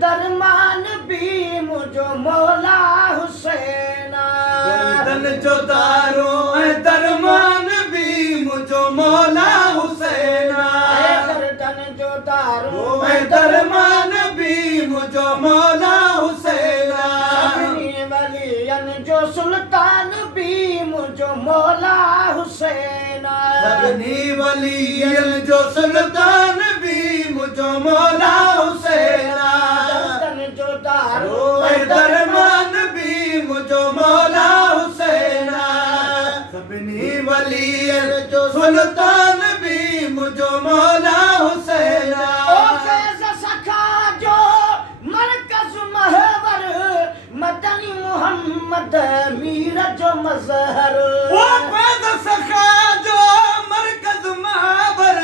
दरमान भी मुझो मौला हुसैन गर्दन जो दारो है दरमान भी मुझो मौला हुसैन गर्दन जो दारो है दरमान भी मुझो मौला हुसैन सभिनी वलियन जो सुल्तान भी मुझो मौला हुसैन सभिनी वलियन जो सुल्तान भी मुझो मौला हुसैन दरमान भी मुझो मौला हुसैन सभिनी वलियन जो सुल्तान भी मुझो मौला हुसैन सखा जो मरकज महवर मदनी मोहम्मद मीर जो मजहर वो फैज़ सखा जो मरकज महवर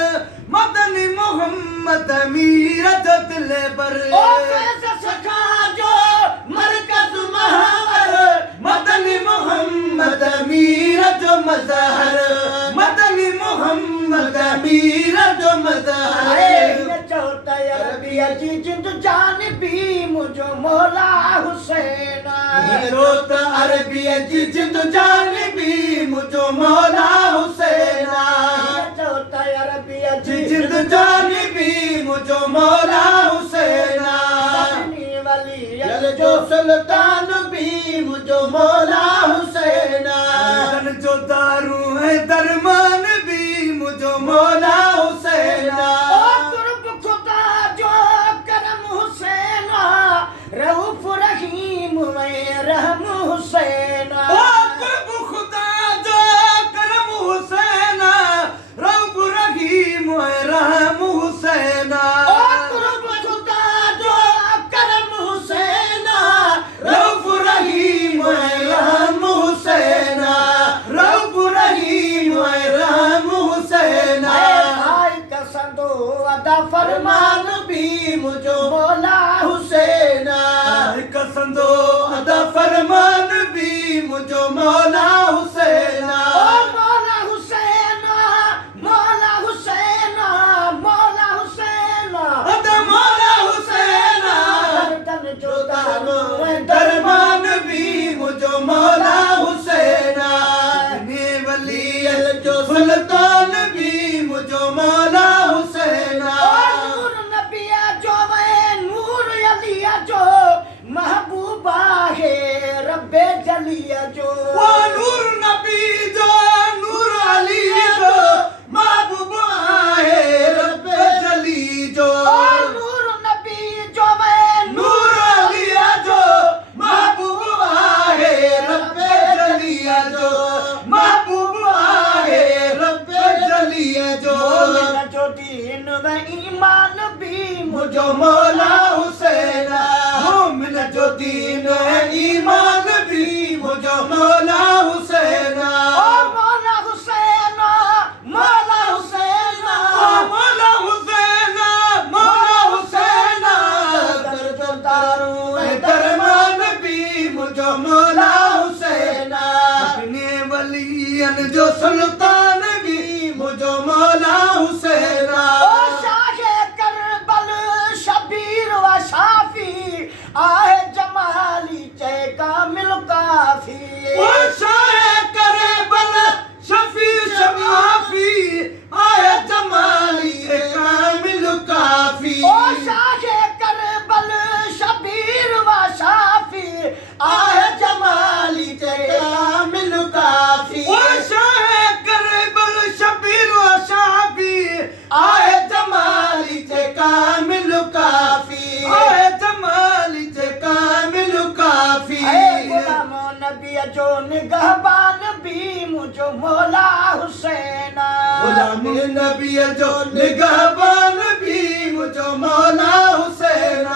मदनी मोहम्मद मीर जो दिल पर सखा जो मरकज महवर मदनी मोहम्मद मीर जो मजहर मदनी मोहम्मद मीर जो मजहर अरबिया जी जिंद जान भी मुझो मौला हुसैन जोत अरबिया जी जिंद जान भी मुझो मौला हुसैन अरबिया जी जिंद जान भी मुझो मौला हुसैन जो सुल्तान भी मुझो मौला हुसैन जो दारू है दरमान भी मुझो मौला हुसैन खुदा जो करम हुसैन रऊफ रहीम में रहम हुसैन खुदा जो करम हुसैन रऊफ रहीम में रहम हुसैन खुदा जो करम हुसैन रऊफ रहीम में रहम हुसैन रऊफ रहीम में रहम हुसैन कसंदो अदा फरमान भी मुझो मौला हुसैन कसंदो अदा फरमान भी मुझो मौला हुसैन मौला हुसैन मौला हुसैन मौला हुसैन अदा मौला हुसैन गर्दन जो दारो दरमान भी मुझो मौला हुसैन अपने वलियन जो सुल्तान भी मुझो मौला हुसैन नूर नबिया जो वे नूर अलिया जो महबूबा है रब्बे जलिया जो वो नूर नबी जो नूर अली जो महबूबा है रब्बे जली जो नूर नबी जो वे नूर अलिया जो महबूबा है रब्बे जलिया जो महबूबा है रब्बे जलिया जो जो दीन व ईमान भी मुझो मौला हुसैन मोमिन जो दीन है ईमान भी मुझो मौला हुसैन मौला हुसैन मौला हुसैन मौला हुसैन मौला हुसैन दारू दरमान भी मुझो मौला हुसैन अपने वलियन जो सुल्तान भी मुझो मौला हुसैन शाहे करबल शबीर व शाफी आहे जमाली चे कामिल काफी वो शाहे करबल शफी शफाफी आए जमाली के कामिल काफी शाहे करबल शबीर व शाफी आहे जमाली चे कामिल काफी वो शाहे करबल शबीर व शाफी आए जमाली के कामिल काफी आए जमाली के कामिल काफी गुलामो नबी जो निगहबान भी मुझो मौला हुसैन गुलाम नबी जो निगहबान भी मुझो मौला हुसैन